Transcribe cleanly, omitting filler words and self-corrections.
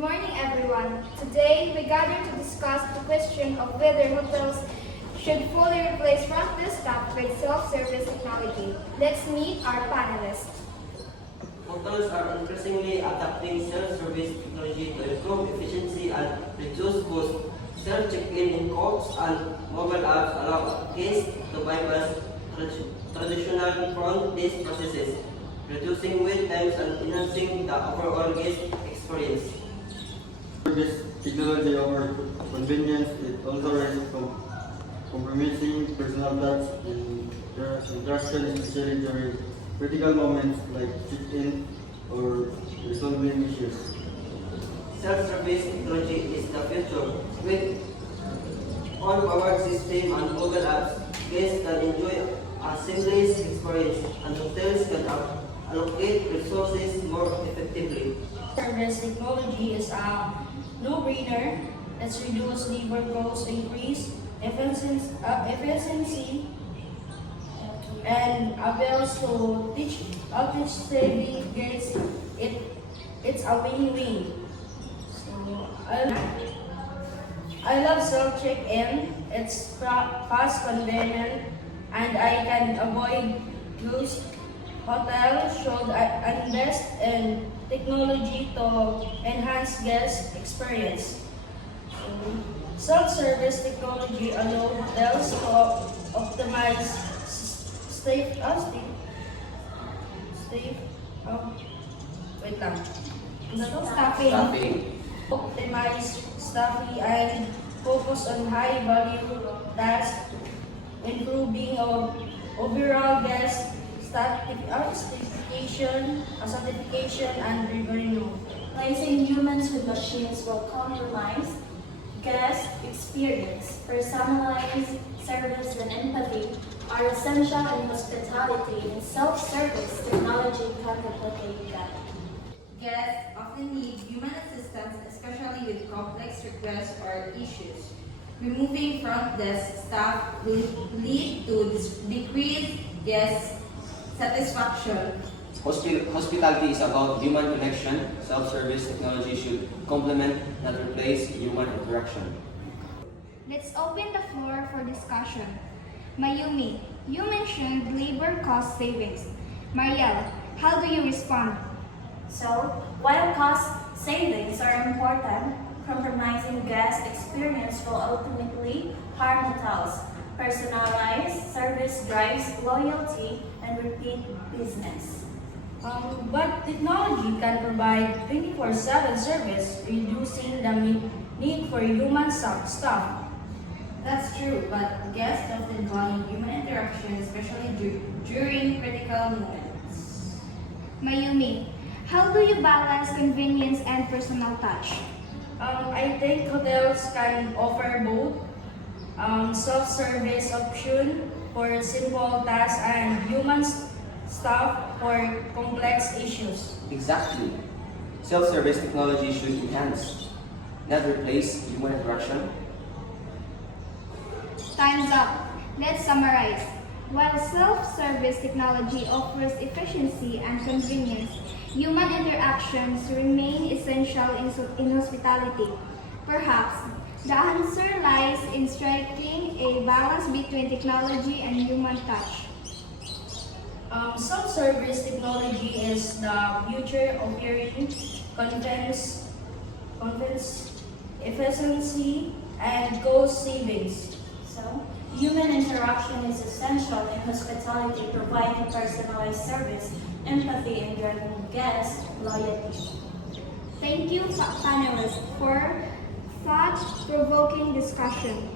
morning, everyone. Today, we gather to discuss the question of whether hotels should fully replace front desk staff with self-service technology. Let's meet our panelists. Hotels are increasingly adopting self-service technology to improve efficiency and reduce costs. Self-check-in codes and mobile apps allow guests to bypass traditional front desk processes, reducing wait times and enhancing the overall guest experience. This technology offers convenience. It also risks from compromising personal touch in the interaction, especially during critical moments like check-in or resolving issues. Self-service technology is the future. With on-powered system and mobile apps, guests can enjoy a seamless experience and hotels can allocate resources more effectively. Service technology is a no-brainer. Let's reduce labor costs, increase efficiency, and avails to teach savvy grades. It's a win-win. So I love self check-in. It's fast, convenient, and I can avoid use. Hotels should invest in technology to enhance guest experience. Self-service technology allows hotels to optimize Staffing. Optimize staffing and focus on high-value tasks, improving overall guest certification and revenue. Replacing humans with machines will compromise guest experience. Personalized service and empathy are essential in hospitality, and self-service technology can replicate that. Guests often need human assistance, especially with complex requests or issues. Removing front desk staff will lead to decreased guest satisfaction. Hospitality is about human connection. Self-service technology should complement, not replace, human interaction. Let's open the floor for discussion. Mayumi, you mentioned labor cost savings. Marielle, how do you respond? So, while cost savings are important, compromising guest experience will ultimately harm hotels. Personalized service drives loyalty and repeat business. But technology can provide 24/7 service, reducing the need for human staff. That's true, but guests often value human interaction, especially during critical moments. Mayumi, how do you balance convenience and personal touch? I think hotels can offer both self-service option for simple tasks and human staff for complex issues. Exactly. Self-service technology should enhance, not replace, human interaction. Time's up. Let's summarize. While self-service technology offers efficiency and convenience, human interactions remain essential in hospitality. Perhaps the answer lies in striking a balance between technology and human touch. Self-service technology is the future offering convenience, efficiency, and cost savings. So, human interaction is essential in hospitality, providing personalized service, empathy, and driving guest loyalty. Thank you, panelists, for thought-provoking discussion.